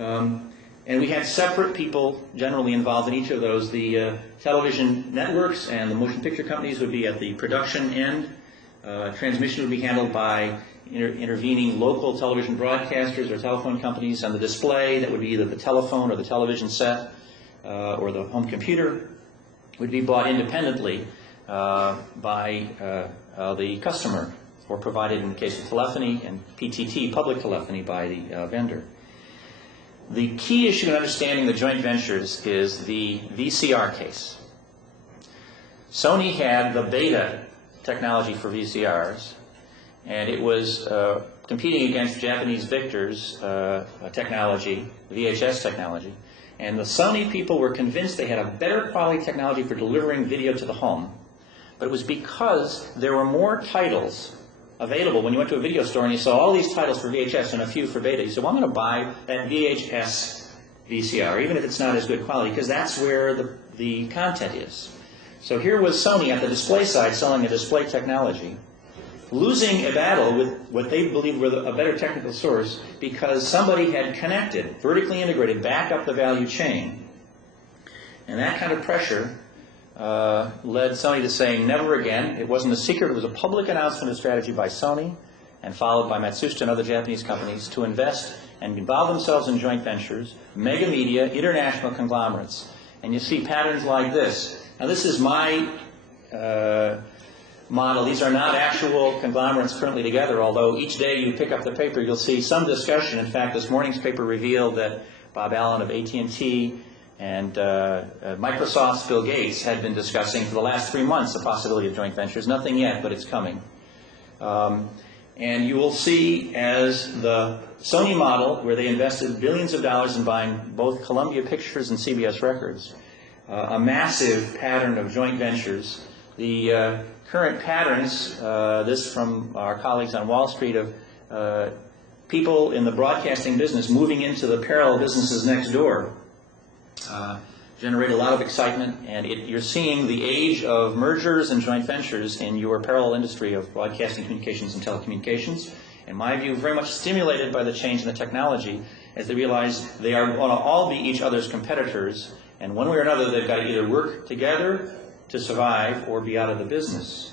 And we had separate people generally involved in each of those. The television networks and the motion picture companies would be at the production end. Transmission would be handled by intervening local television broadcasters or telephone companies. On the display, that would be either the telephone or the television set or the home computer, would be bought independently by the customer, or provided in the case of telephony, and PTT, public telephony, by the vendor. The key issue in understanding the joint ventures is the VCR case. Sony had the beta technology for VCRs, and it was competing against Japanese Victor's technology, VHS technology. And the Sony people were convinced they had a better quality technology for delivering video to the home, but it was because there were more titles available. When you went to a video store and you saw all these titles for VHS and a few for beta, you said, well, I'm going to buy that VHS VCR, even if it's not as good quality, because that's where the content is. So here was Sony at the display side selling a display technology, losing a battle with what they believed were a better technical source because somebody had connected, vertically integrated, back up the value chain. And that kind of pressure led Sony to saying never again. It wasn't a secret. It was a public announcement of strategy by Sony and followed by Matsushita and other Japanese companies to invest and involve themselves in joint ventures, mega media, international conglomerates. And you see patterns like this. Now this is my model. These are not actual conglomerates currently together, although each day you pick up the paper, you'll see some discussion. In fact, this morning's paper revealed that Bob Allen of AT&T and Microsoft's Bill Gates had been discussing for the last 3 months the possibility of joint ventures. Nothing yet, but it's coming. And you will see as the Sony model, where they invested billions of dollars in buying both Columbia Pictures and CBS Records, a massive pattern of joint ventures. The current patterns, this from our colleagues on Wall Street, of people in the broadcasting business moving into the parallel businesses next door, generate a lot of excitement, and you're seeing the age of mergers and joint ventures in your parallel industry of broadcasting, communications, and telecommunications. In my view, very much stimulated by the change in the technology, as they realize they are going to all be each other's competitors, and one way or another they've got to either work together to survive or be out of the business.